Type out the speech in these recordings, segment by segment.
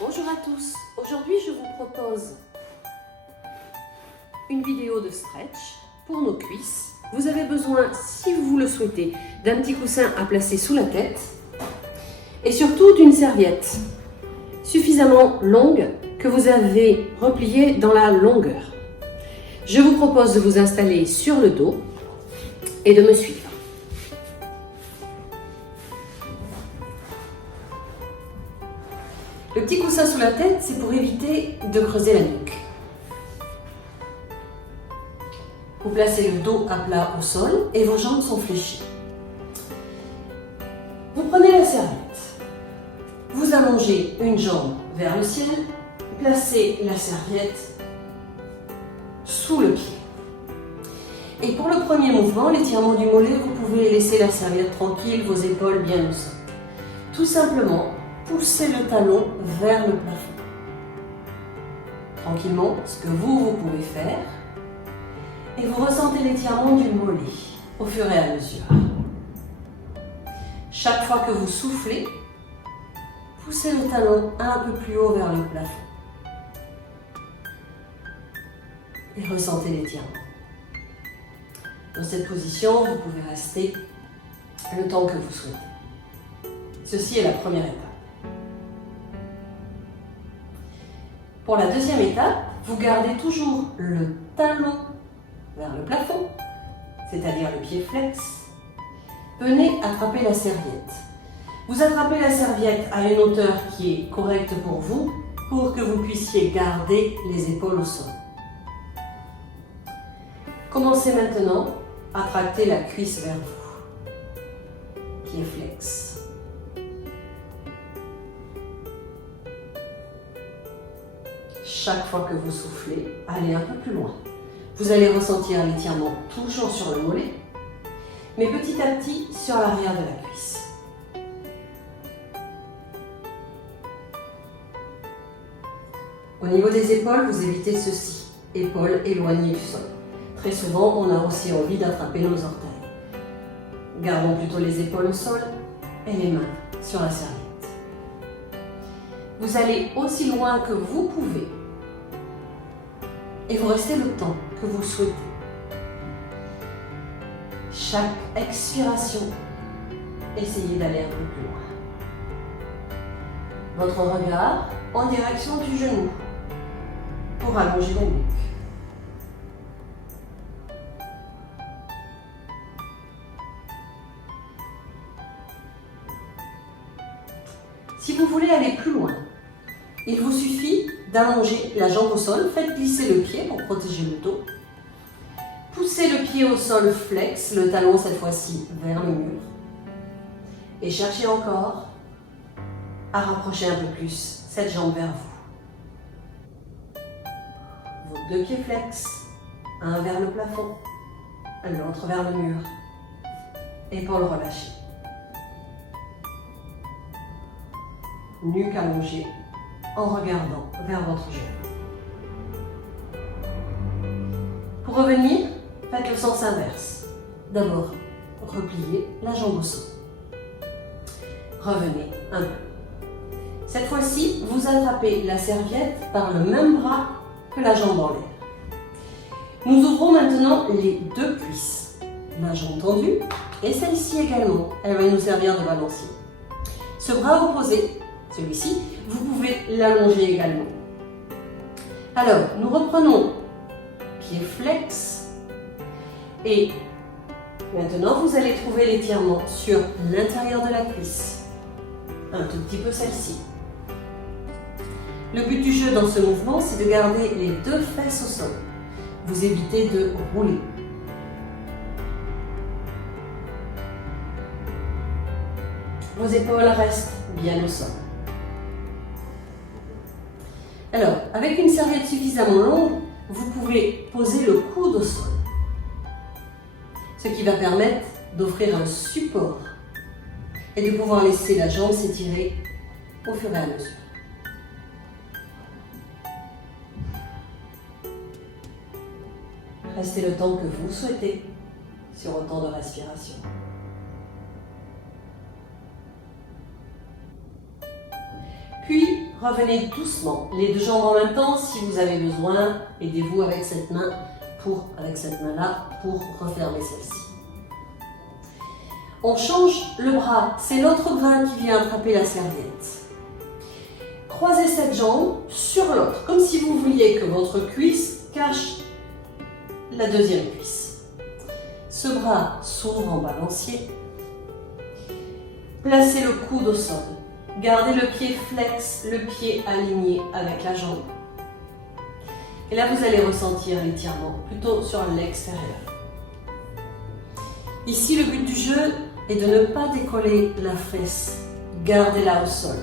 Bonjour à tous, aujourd'hui je vous propose une vidéo de stretch pour nos cuisses. Vous avez besoin, si vous le souhaitez, d'un petit coussin à placer sous la tête et surtout d'une serviette suffisamment longue que vous avez repliée dans la longueur. Je vous propose de vous installer sur le dos et de me suivre. Le petit coussin sous la tête, c'est pour éviter de creuser la nuque. Vous placez le dos à plat au sol et vos jambes sont fléchies. Vous prenez la serviette. Vous allongez une jambe vers le ciel, placez la serviette sous le pied. Et pour le premier mouvement, l'étirement du mollet, vous pouvez laisser la serviette tranquille, vos épaules bien au sol. Tout simplement, poussez le talon vers le plafond. Tranquillement, ce que vous pouvez faire, et vous ressentez l'étirement du mollet au fur et à mesure. Chaque fois que vous soufflez, poussez le talon un peu plus haut vers le plafond. Et ressentez l'étirement. Dans cette position, vous pouvez rester le temps que vous souhaitez. Ceci est la première étape. Pour la deuxième étape, vous gardez toujours le talon vers le plafond, c'est-à-dire le pied flex. Venez attraper la serviette. Vous attrapez la serviette à une hauteur qui est correcte pour vous, pour que vous puissiez garder les épaules au sol. Commencez maintenant à tracter la cuisse vers vous. Pied flex. Chaque fois que vous soufflez, allez un peu plus loin. Vous allez ressentir l'étirement toujours sur le mollet, mais petit à petit sur l'arrière de la cuisse. Au niveau des épaules, vous évitez ceci, épaules éloignées du sol. Très souvent, on a aussi envie d'attraper nos orteils. Gardons plutôt les épaules au sol et les mains sur la serviette. Vous allez aussi loin que vous pouvez et vous restez le temps que vous souhaitez. Chaque expiration, essayez d'aller un peu plus loin. Votre regard en direction du genou pour allonger la nuque. Si vous voulez aller plus loin, il vous suffit d'allonger la jambe au sol, faites glisser le pied pour protéger le dos. Poussez le pied au sol flex, le talon cette fois-ci vers le mur. Et cherchez encore à rapprocher un peu plus cette jambe vers vous. Vos deux pieds flex, un vers le plafond, l'autre vers le mur. Épaules relâchées. Nuque allongée en regardant vers votre genou. Pour revenir, faites le sens inverse. D'abord, repliez la jambe au sol. Revenez un peu. Cette fois-ci, vous attrapez la serviette par le même bras que la jambe en l'air. Nous ouvrons maintenant les deux cuisses. La jambe tendue et celle-ci également. Elle va nous servir de balancier. Ce bras opposé, celui-ci, vous pouvez l'allonger également. Alors, nous reprenons pied flex et maintenant vous allez trouver l'étirement sur l'intérieur de la cuisse. Un tout petit peu celle-ci. Le but du jeu dans ce mouvement, c'est de garder les deux fesses au sol. Vous évitez de rouler. Vos épaules restent bien au sol. Alors, avec une serviette suffisamment longue, vous pouvez poser le coude au sol. Ce qui va permettre d'offrir un support et de pouvoir laisser la jambe s'étirer au fur et à mesure. Restez le temps que vous souhaitez sur autant de respiration. Puis, revenez doucement, les deux jambes en même temps. Si vous avez besoin, aidez-vous avec cette main-là pour refermer celle-ci. On change le bras, c'est l'autre bras qui vient attraper la serviette. Croisez cette jambe sur l'autre, comme si vous vouliez que votre cuisse cache la deuxième cuisse. Ce bras s'ouvre en balancier. Placez le coude au sol. Gardez le pied flex, le pied aligné avec la jambe. Et là, vous allez ressentir l'étirement, plutôt sur l'extérieur. Ici, le but du jeu est de ne pas décoller la fesse. Gardez-la au sol.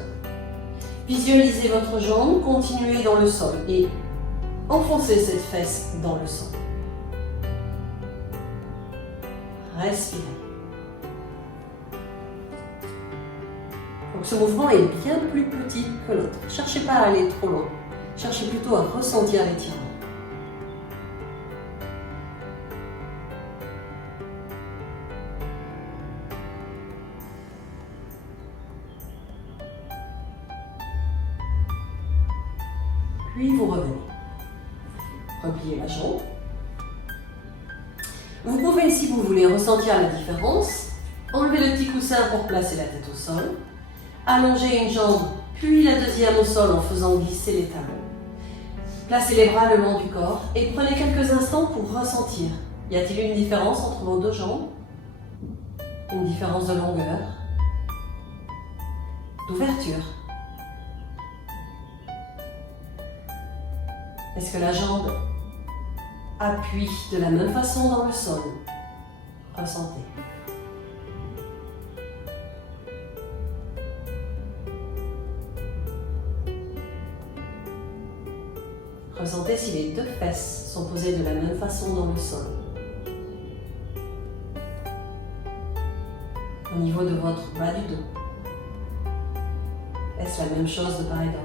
Visualisez votre jambe, continuez dans le sol et enfoncez cette fesse dans le sol. Respirez. Donc ce mouvement est bien plus petit que l'autre. Ne cherchez pas à aller trop loin. Cherchez plutôt à ressentir l'étirement. Puis vous revenez. Repliez la jambe. Vous pouvez, si vous voulez, ressentir la différence. Enlevez le petit coussin pour placer la tête au sol. Allongez une jambe, puis la deuxième au sol en faisant glisser les talons. Placez les bras le long du corps et prenez quelques instants pour ressentir. Y a-t-il une différence entre vos deux jambes? Une différence de longueur? D'ouverture? Est-ce que la jambe appuie de la même façon dans le sol? Ressentez. Ressentez si les deux fesses sont posées de la même façon dans le sol. Au niveau de votre bas du dos. Est-ce la même chose de part et d'autre?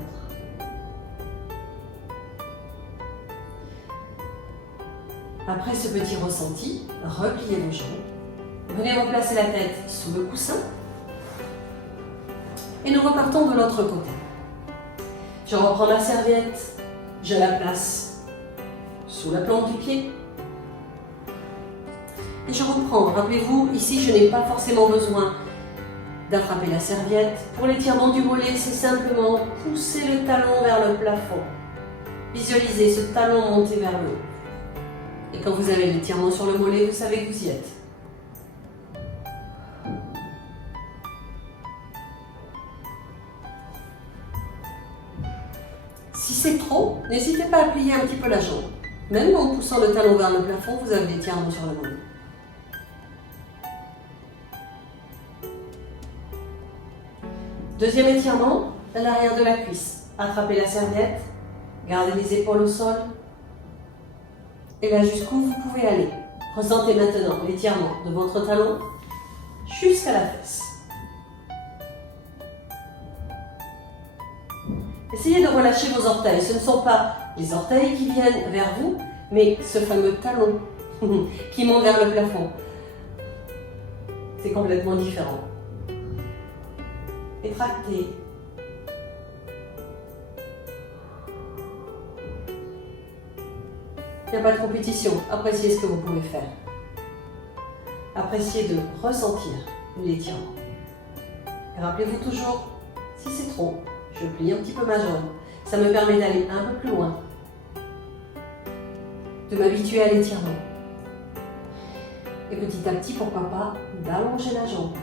Après ce petit ressenti, repliez vos jambes. Venez replacer la tête sous le coussin. Et nous repartons de l'autre côté. Je reprends ma serviette. Je la place sous la plante du pied. Et je reprends. Rappelez-vous, ici, je n'ai pas forcément besoin d'attraper la serviette. Pour l'étirement du mollet, c'est simplement pousser le talon vers le plafond. Visualisez ce talon monter vers le haut. Et quand vous avez l'étirement sur le mollet, vous savez que vous y êtes. Si c'est trop, n'hésitez pas à plier un petit peu la jambe. Même en poussant le talon vers le plafond, vous avez l'étirement sur le mollet. Deuxième étirement, à l'arrière de la cuisse. Attrapez la serviette, gardez les épaules au sol. Et là, jusqu'où vous pouvez aller. Ressentez maintenant l'étirement de votre talon jusqu'à la fesse. Essayez de relâcher vos orteils. Ce ne sont pas les orteils qui viennent vers vous, mais ce fameux talon qui monte vers le plafond. C'est complètement différent. Étractez. Il n'y a pas de compétition. Appréciez ce que vous pouvez faire. Appréciez de ressentir l'étirement. Rappelez-vous toujours, si c'est trop, je plie un petit peu ma jambe. Ça me permet d'aller un peu plus loin. De m'habituer à l'étirement. Et petit à petit, pourquoi pas, d'allonger la jambe.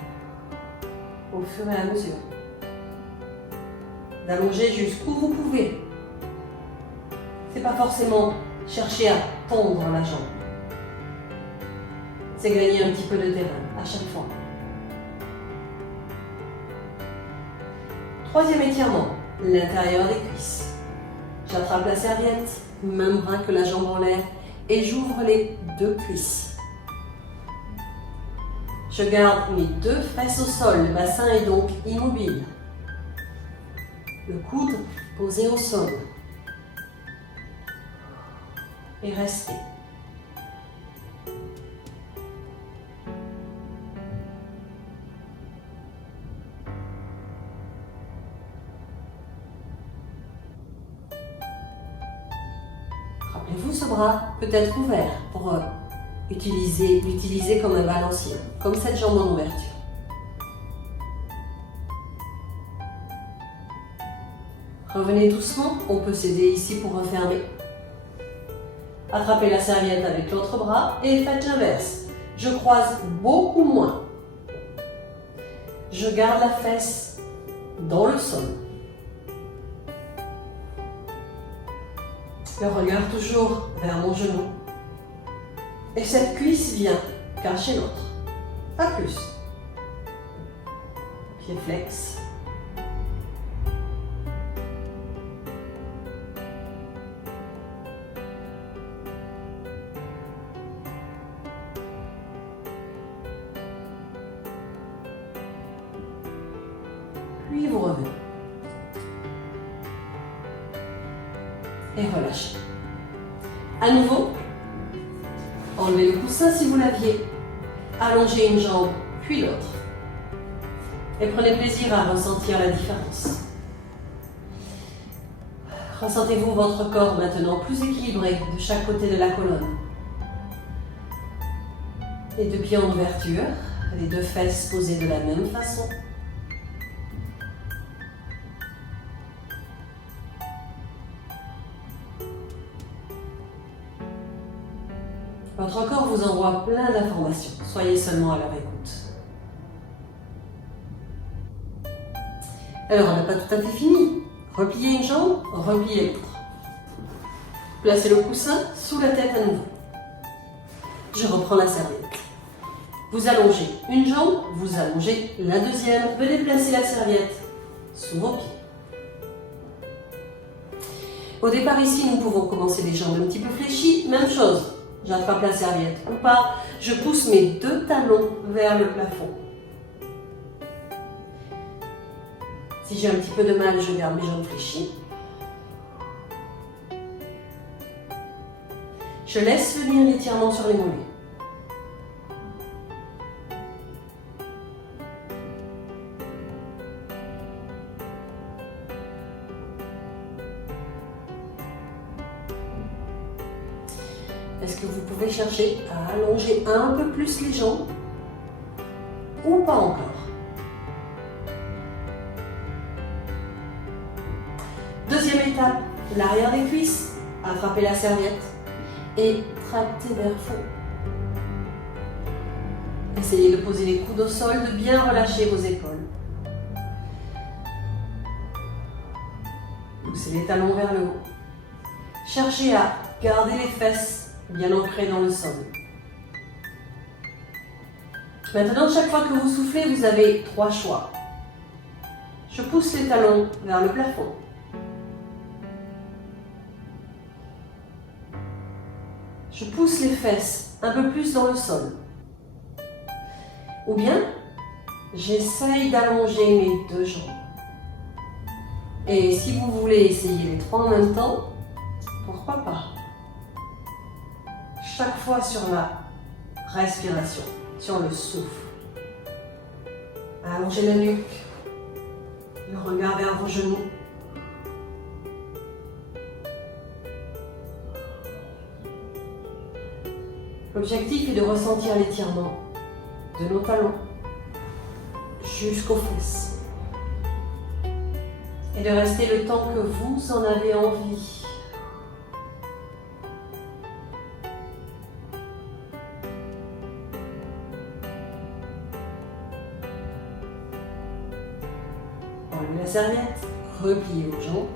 Au fur et à mesure. D'allonger jusqu'où vous pouvez. C'est pas forcément chercher à tondre la jambe. C'est gagner un petit peu de terrain à chaque fois. Troisième étirement, l'intérieur des cuisses. J'attrape la serviette, même bras que la jambe en l'air, et j'ouvre les deux cuisses. Je garde mes deux fesses au sol, le bassin est donc immobile. Le coude posé au sol. Et restez. ce bras peut être ouvert pour l'utiliser comme un balancier, comme cette jambe en ouverture. Revenez doucement, on peut s'aider ici pour refermer. Attrapez la serviette avec l'autre bras et faites l'inverse. Je croise beaucoup moins. Je garde la fesse dans le sol. Le regard toujours vers mon genou. Et cette cuisse vient cacher l'autre. Pas plus. Pied flex. Puis vous revenez. Et relâchez. À nouveau, enlevez le coussin si vous l'aviez. Allongez une jambe, puis l'autre. Et prenez plaisir à ressentir la différence. Ressentez-vous votre corps maintenant plus équilibré de chaque côté de la colonne. Les deux pieds en ouverture, les deux fesses posées de la même façon. Votre corps vous envoie plein d'informations. Soyez seulement à leur écoute. Alors, on n'a pas tout à fait fini. Repliez une jambe, repliez l'autre. Placez le coussin sous la tête à nouveau. Je reprends la serviette. Vous allongez une jambe, vous allongez la deuxième. Venez placer la serviette sous vos pieds. Au départ ici, nous pouvons commencer les jambes un petit peu fléchies. Même chose. J'attrape la serviette ou pas, je pousse mes deux talons vers le plafond. Si j'ai un petit peu de mal, je garde mes jambes fléchies. Je laisse venir l'étirement sur les mollets. Est-ce que vous pouvez chercher à allonger un peu plus les jambes ou pas encore? Deuxième étape, l'arrière des cuisses, attrapez la serviette et tractez vers le fond. Essayez de poser les coudes au sol, de bien relâcher vos épaules. Poussez les talons vers le haut. Cherchez à garder les fesses bien ancré dans le sol. Maintenant, chaque fois que vous soufflez, vous avez trois choix. Je pousse les talons vers le plafond. Je pousse les fesses un peu plus dans le sol. Ou bien, j'essaye d'allonger mes deux jambes. Et si vous voulez essayer les trois en même temps, pourquoi pas? Chaque fois sur la respiration, sur le souffle. Allongez la nuque, le regard vers vos genoux. L'objectif est de ressentir l'étirement de nos talons jusqu'aux fesses. Et de rester le temps que vous en avez envie. Enlevez la serviette, repliez vos jambes.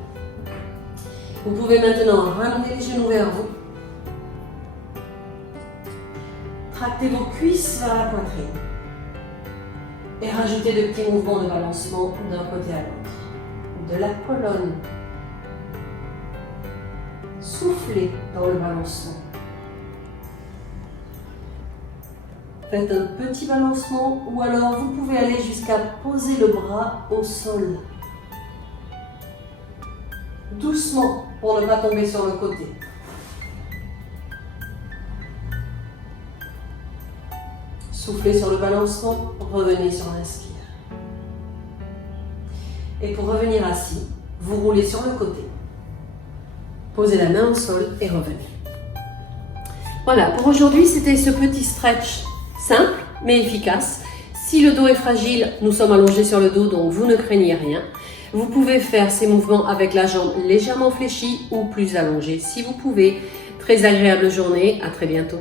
Vous pouvez maintenant ramener les genoux vers vous. Tractez vos cuisses vers la poitrine. Et rajoutez de petits mouvements de balancement d'un côté à l'autre. De la colonne. Soufflez dans le balancement. Faites un petit balancement ou alors vous pouvez aller jusqu'à poser le bras au sol. Doucement pour ne pas tomber sur le côté. Soufflez sur le balancement, revenez sur l'inspire. Et pour revenir assis, vous roulez sur le côté. Posez la main au sol et revenez. Voilà, pour aujourd'hui, c'était ce petit stretch simple mais efficace. Si le dos est fragile, nous sommes allongés sur le dos, donc vous ne craignez rien. Vous pouvez faire ces mouvements avec la jambe légèrement fléchie ou plus allongée si vous pouvez. Très agréable journée, à très bientôt.